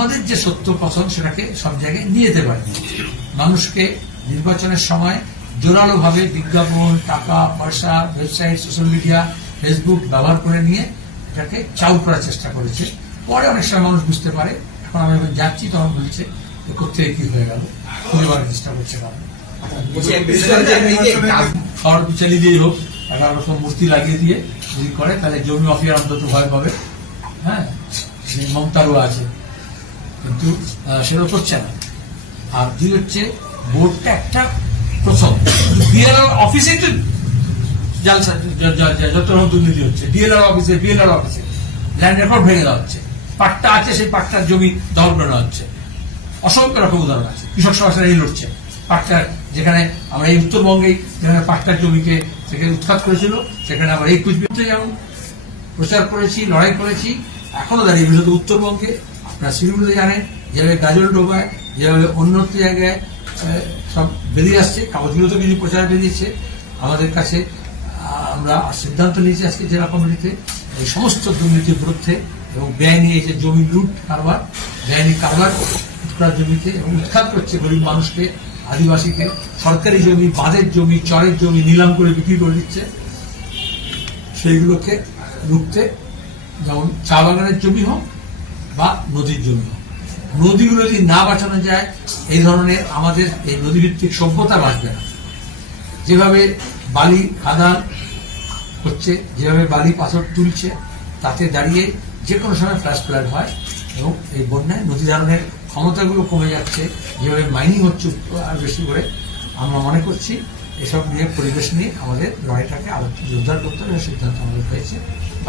আমাদের যে সত্য পছন্দ সেটাকে সব জায়গায় নিয়ে যেতে পারি। মানুষকে নির্বাচনের সময় জোরালো ভাবে বিজ্ঞাপন টাকা পয়সা ওয়েবসাইট সোশ্যাল মিডিয়া ফেসবুক ব্যবহার করে নিয়ে এটাকে চাউ করার চেষ্টা করেছে। পরে অনেক সময় মানুষ বুঝতে পারে এখন আমি যখন যাচ্ছি তখন বলছে কোথেকে কি হয়ে গেল? খুঁজে বার চেষ্টা করছে খাওয়ার পিছালি দিয়ে হোক একটা রকম মূর্তি লাগিয়ে দিয়ে যদি করে তাহলে জমি মাফিয়ার অন্তত ভয় পাবে। হ্যাঁ মমতারও আছে। কিন্তু সেটা করছে না। আর দুই হচ্ছে, বোর্ডটা একটা প্রথম। বিএলআর অফিসে তো জালসা যত রকম দুর্নীতি হচ্ছে ডিএলআর অফিসে, বিএলআর অফিসে, ল্যান্ড রেকর্ড ভেঙে দেওয়া হচ্ছে। পাট্টা আছে, সেই পাট্টার জমি দখল করে নেওয়া হচ্ছে। অসংখ্য রকম উদাহরণ আছে। কৃষক সমাজের এই লড়ছে। পাট্টার যেখানে আমরা এই উত্তরবঙ্গে যেখানে পাট্টার জমিকে সেখানে উৎখাত করেছিল, সেখানে আমরা এই কুচবিহারে যেমন প্রচার করেছি, লড়াই করেছি, এখনও দাঁড়িয়ে বিশেষত উত্তরবঙ্গে। আপনারা শিলিগুড়িতে জানেন যেভাবে গাজল ডোবায়, যেভাবে অন্যত্র জায়গায় সব বেরিয়ে আসছে, কাগজগুলো তো কিছু প্রচার বেরিয়েছে আমাদের কাছে আমরা সিদ্ধান্ত নিয়েছি আজকে জেলা কমিটিতে, এই সমস্ত দুর্নীতির বিরুদ্ধে এবং বেআইনি এই যে জমি লুট কারবার বেআইনি কারবার উৎখাত জমিতে এবং উৎখাত করছে গরিব মানুষকে, আদিবাসীকে, সরকারি জমি, বাঁধের জমি, চরের জমি নিলাম করে বিক্রি করে দিচ্ছে। সেইগুলোকে রুখতে যেমন চা বাগানের জমি হোক বা নদীর হোক নদীগুলো যদি না বাঁচানো যায়, এই ধরনের আমাদের এই নদীভিত্তিক সভ্যতা বাঁচবে না। যেভাবে বালি খাদান হচ্ছে, যেভাবে বালি পাথর তুলছে, তাতে দাঁড়িয়ে যে কোনো সময় ফ্ল্যাশ ফ্লাড হয় এবং এই বন্যায় নদী ধারণের ক্ষমতাগুলো কমে যাচ্ছে। যেভাবে মাইনিং হচ্ছে আর বেশি করে, আমরা মনে করছি এসব নিয়ে পরিবেশ নিয়ে আমাদের লড়াইটাকে আরও জোরদার করতে হবে, সিদ্ধান্ত আমাদের হয়েছে।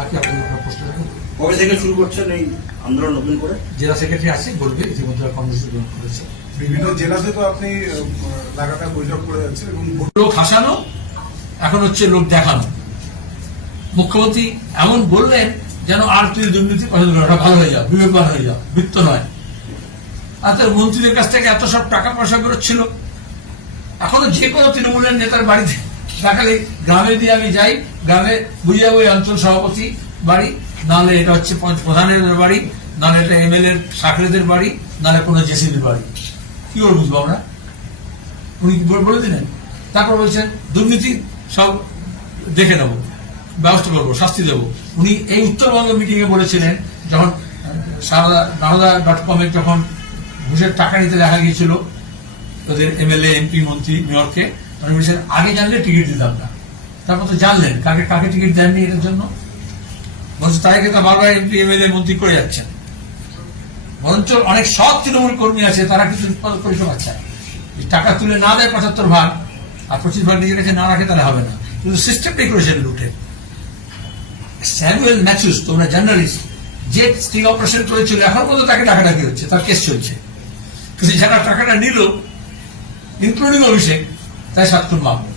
বাকি আপনাদের প্রশ্ন বলুন। কবে থেকে শুরু করছেন এই আন্দোলন নতুন করে? জেলা সেক্রেটারি আছে বলবে ইতিমধ্যে কর্মসূচি গ্রহণ করেছে। বিভিন্ন জেলাতে তো আপনি লাগাতার বৈঠক করে যাচ্ছেন এবং লোক হাসানো এখন হচ্ছে লোক দেখানো। মুখ্যমন্ত্রী এমন বললেন যেন আর তুই দুর্নীতি পছন্দ করো, ওটা ভালো হয়ে যাও বিবেকবান হয়ে যাও বৃত্ত নয়। আর তার মন্ত্রীদের কাছ থেকে এত সব টাকা পয়সা বেরোচ্ছিল। এখনও যে কোনো তৃণমূলের নেতার বাড়িতে দেখালে গ্রামে দিয়ে আমি যাই। গ্রামে বুঝে যাব এই অঞ্চল সভাপতি বাড়ি, নাহলে এটা হচ্ছে প্রধানের বাড়ি, নাহলে এটা এমএলএ সাকলেদের বাড়ি, নাহলে কোনো জেসিবির বাড়ি। কি করে বুঝব আমরা? উনি বলে- দিলেন? তারপর বলছেন, দুর্নীতি সব দেখে নেব, ব্যবস্থা করব, শাস্তি দেবো। উনি এই উত্তরবঙ্গ মিটিং এ বলেছিলেন, যখন সারদা নারদা ডট কমে যখন ঘুষের টাকা নিতে দেখা গিয়েছিল, ওদের এমএলএ, এমপি, মন্ত্রী, মেয়রকে উনি বলছেন আগে জানলে টিকিট দিতাম না। তারপর তো জানলেন, কাকে কাকে টিকিট দেননি এটার জন্য? বলছে, তাই কিন্তু বারবার এমপি, এমএলএ, মন্ত্রী করে যাচ্ছেন। বরঞ্চ অনেক সৎ তৃণমূল কর্মী আছে, তারা উৎপাদন পরিষেবা পাচ্ছে। টাকা তুলে না দেয় পঁচাত্তর ভাগ, আর পঁচিশ ভাগ নিজের কাছে না রাখে, তাহলে হবে না। কিন্তু সিস্টেমটাই করেছে লুটে। স্যামুয়েল ম্যাথিউস, তোমরা জার্নালিস্ট, যে স্টিং অপারেশন করেছিল, এখন পর্যন্ত তাকে টাকা ডাকি হচ্ছে, তার কেস চলছে। কিন্তু যারা টাকাটা নিল ইনক্লুডিং অভিষেক তাই মামলা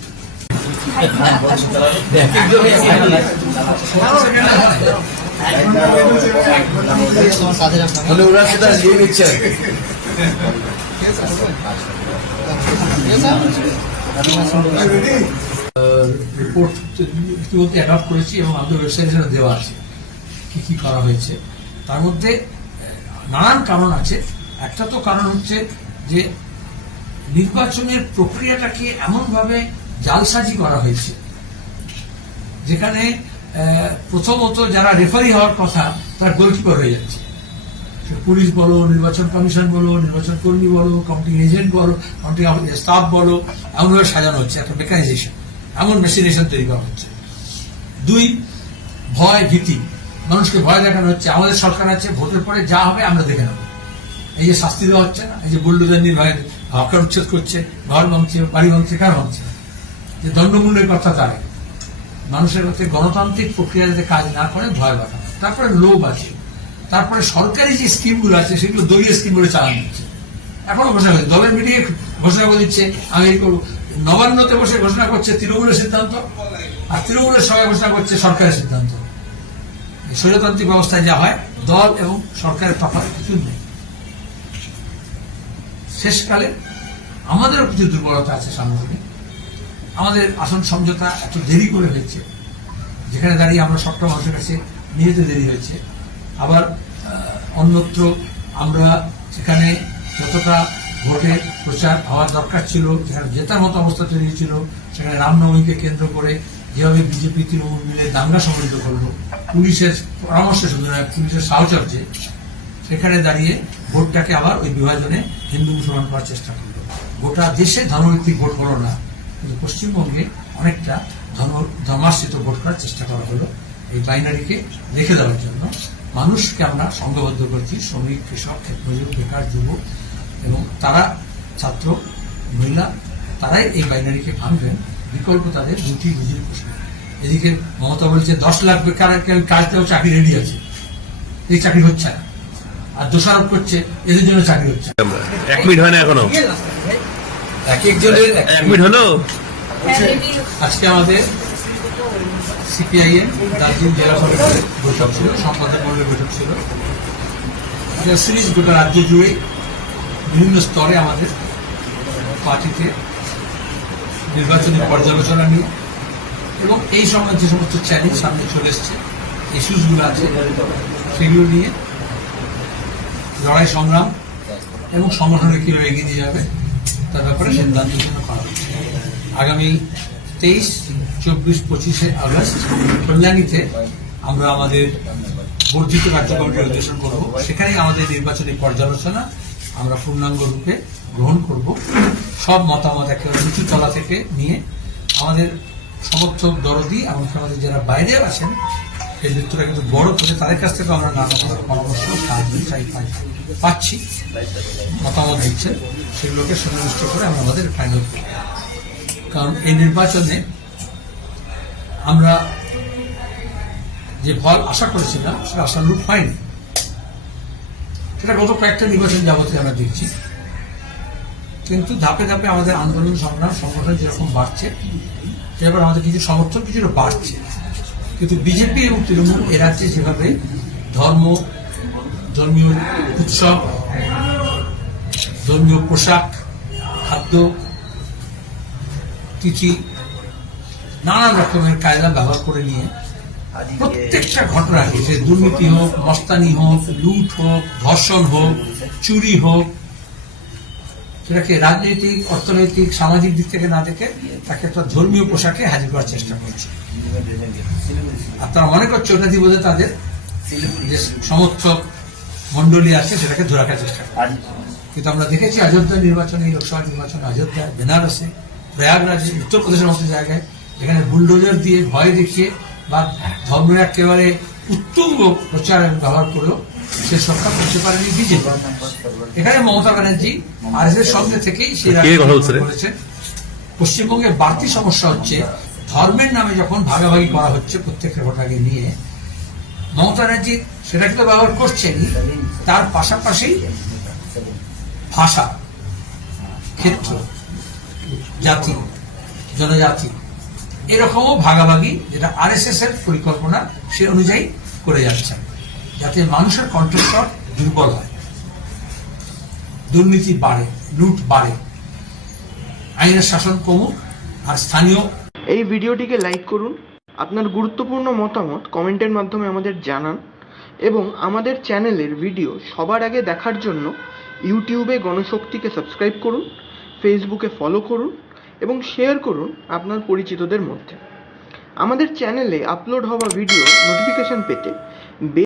মানে ওরা সেটা নিয়ে নিচ্ছে? আর কি। রিপোর্ট ইতিমধ্যে অ্যাডপ্ট করেছি এবং আমাদের ওয়েবসাইটে সেটা দেওয়া আছে। কি কি করা হয়েছে। তার মধ্যে নানান কারণ আছে। একটা তো কারণ হচ্ছে যে নির্বাচনের প্রক্রিয়াটাকে এমনভাবে জালসাজি করা হয়েছে, যেখানে প্রথমত যারা রেফারি হওয়ার কথা, তারা গোলকিপার হয়ে যাচ্ছে। পুলিশ বলো, নির্বাচন কমিশন বলো, নির্বাচন কর্মী বলো কাউন্টিং এজেন্ট বলো কাউন্টিং স্টাফ বলো, এমনভাবে সাজানো হচ্ছে, একটা মেকানাইজেশন এমন মেশিনেশন তৈরি করা হচ্ছে। দুই, ভয় ভীতি, মানুষকে ভয় দেখানো হচ্ছে, আমাদের সরকার আছে, ভোটের পরে যা হবে আমরা দেখে নেব। এই যে শাস্তি দেওয়া হচ্ছে না, এই যে বুল্ডোজার নিয়ে ভয় হকার উচ্ছেদ করছে ঘর ভাঙছে, বাড়ি ভাঙছে কার ভাঙছে? যে দণ্ডমূল্যের কথা তারে। মানুষের কাছে গণতান্ত্রিক প্রক্রিয়া যাতে কাজ না করে, ভয় বাড়ানো তারপরে লোভ আছে। তারপরে সরকারি যে স্কিমগুলো আছে, সেগুলো দলীয় স্কিম বলে চালানো হচ্ছে। এখনও ঘোষণা করছে দলের মিটিংয়ে ঘোষণা করে দিচ্ছে, আমি এই করব। নবান্নতে বসে ঘোষণা করছে তৃণমূলের সিদ্ধান্ত, আর তৃণমূলের সবাই ঘোষণা করছে সরকারের সিদ্ধান্ত। স্বৈরতান্ত্রিক ব্যবস্থায় যা হয়, দল এবং সরকারের তফাৎ কিছু নেই। শেষকালে আমাদেরও কিছু দুর্বলতা আছে সামগ্রিক আমাদের আসন সমঝোতা এত দেরি করে হয়েছে, যেখানে দাঁড়িয়ে আমরা সবটা মানুষের কাছে নিয়ে দেরি হয়েছে। আবার অন্যত্র আমরা সেখানে যতটা ভোটের প্রচার হওয়ার দরকার ছিল, যেখানে জেতার মতো অবস্থা তৈরি ছিল, সেখানে রামনবমীকে কেন্দ্র করে যেভাবে বিজেপি, তৃণমূল মিলে দাঙ্গা সংগঠিত করল, পুলিশের পরামর্শে শুধু নয়, পুলিশের সাহচর্যে, সেখানে দাঁড়িয়ে ভোটটাকে আবার ওই বিভাজনে হিন্দু মুসলমান করার চেষ্টা করল। গোটা দেশে ধর্মভিত্তিক ভোট হলো না, কিন্তু পশ্চিমবঙ্গে অনেকটা ধর্ম, ধর্মাশ্রিত ভোট করার চেষ্টা করা হলো এই বাইনারিকে রেখে দেওয়ার জন্য। মানুষকে আমরা সংঘবদ্ধ করছি, শ্রমিক, কৃষক ক্ষেত্রযুগ বেকার, যুবক, এবং তারা, ছাত্র, মহিলা, তারাই এই বাইনারিকে ভাঙবেন। বিকল্প তাদের দুটি রুজির প্রশ্ন। এদিকে মমতা বলছে, দশ লাখ বেকার কাজ দেওয়া চাকরি রেডি আছে। এই চাকরি হচ্ছে না। আর দোষারোপ করছে এদের জন্য চাকরি হচ্ছে। এক মিনিট হয় না এখনও? এক একজনের এক- মিনিট হলো? আজকে আমাদের সিপিআইএম দার্জিলিং জেলা কমিটির বৈঠক ছিল সম্পাদক মন্ডলের বৈঠক ছিল। সিরিজ গোটা রাজ্য জুড়ে বিভিন্ন স্তরে আমাদের পার্টিতে নির্বাচনী পর্যালোচনা নিয়ে এবং এই সময় যে সমস্ত চ্যালেঞ্জ সামনে চলে এসছে ইস্যুসগুলো আছে সেগুলো নিয়ে লড়াই, সংগ্রাম এবং সংগঠনে কীভাবে এগিয়ে নিয়ে যাবে, তার ব্যাপারে সিদ্ধান্ত জন্য করা হচ্ছে। আগামী তেইশ, চব্বিশ, পঁচিশে আগস্ট কল্যাণীতে আমরা আমাদের বর্ধিত কমিটির অধিবেশন করব। সেখানেই আমাদের নির্বাচনী পর্যালোচনা আমরা পূর্ণাঙ্গ রূপে গ্রহণ করব। সব মতামত একেবারে নিচু তলা থেকে নিয়ে আমাদের সমর্থক দরদি এমনকি আমাদের যারা বাইরে আছেন এই নেতৃত্বরা কিন্তু বড় করে তাদের কাছ থেকে আমরা নানা রকমের পরামর্শ, সাহায্য চাই, পাই, পাচ্ছি। মতামত দিচ্ছেন। সেগুলোকে সুনির্দিষ্ট করে আমরা আমাদের ফাইনাল করব। কারণ এই নির্বাচনে আমরা যে ফল আশা করেছিলাম, সেটা আশানুরূপ হয়নি। সেটা গত কয়েকটা নির্বাচন যাবতে আমরা দেখছি। কিন্তু ধাপে ধাপে আমাদের আন্দোলন, সংগ্রাম, সংগঠন যেরকম বাড়ছে সেবার আমাদের কিছু সমর্থন কিছুটা বাড়ছে। কিন্তু বিজেপি এবং তৃণমূল এ রাজ্যে যেভাবে ধর্ম, ধর্মীয় উৎসব, ধর্মীয় পোশাক, খাদ্য, তিথি, নানান রকমের কায়দা ব্যবহার করে নিয়ে প্রত্যেকটা ঘটনাকে সে দুর্নীতি হোক, মস্তানি হোক, লুট হোক, ধর্ষণ হোক, চুরি হোক সেটাকে রাজনৈতিক অর্থনৈতিক সামাজিক দিক থেকে না দেখে তাকে একটা ধর্মীয় পোশাকে হাজির করার চেষ্টা করছে। আর তারা মনে করছে ওটা দিয়ে বোধহয় তাদের যে সমর্থক মন্ডলী আছে সেটাকে ধরে রাখার চেষ্টা করে। কিন্তু আমরা দেখেছি অযোধ্যা নির্বাচনে এই লোকসভা নির্বাচনে অযোধ্যা বেনারসে প্রয়াগরাজে উত্তরপ্রদেশের মতো জায়গায় এখানে বুলডোজার দিয়ে ভয় দেখিয়ে বা ধর্মের একেবারে উত্তুঙ্গ প্রচার এবং ব্যবহার করেও সে সরকার করতে পারেনি বিজেপি। এখানে মমতা ব্যানার্জি আর এর সঙ্গে থেকেই সে বলেছেন পশ্চিমবঙ্গের বাড়তি সমস্যা হচ্ছে ধর্মের নামে যখন ভাগাভাগি করা হচ্ছে প্রত্যেকের ভোটাকে নিয়ে মমতা ব্যানার্জি সেটাকে তো ব্যবহার করছেনই তার পাশাপাশি ভাষা ক্ষেত্র জাতি জনজাতি এরকমও ভাগাভাগি যেটা আরএসএস এর পরিকল্পনা সে অনুযায়ী করে যাচ্ছেন যাতে মানুষের কণ্ঠস্বর দুর্বল হয়। দুর্নীতি বাড়ে, লুট বাড়ে। আইনের শাসন কমুক আর স্থানীয় এই ভিডিওটিকে লাইক করুন, আপনার গুরুত্বপূর্ণ মতামত কমেন্টের মাধ্যমে আমাদের জানান এবং আমাদের চ্যানেলের ভিডিও সবার আগে দেখার জন্য ইউটিউবে গণশক্তিকে সাবস্ক্রাইব করুন, ফেসবুকে ফলো করুন এবং শেয়ার করুন আপনার পরিচিতদের মধ্যে। আমাদের চ্যানেলে আপলোড হওয়া ভিডিও নোটিফিকেশান পেতে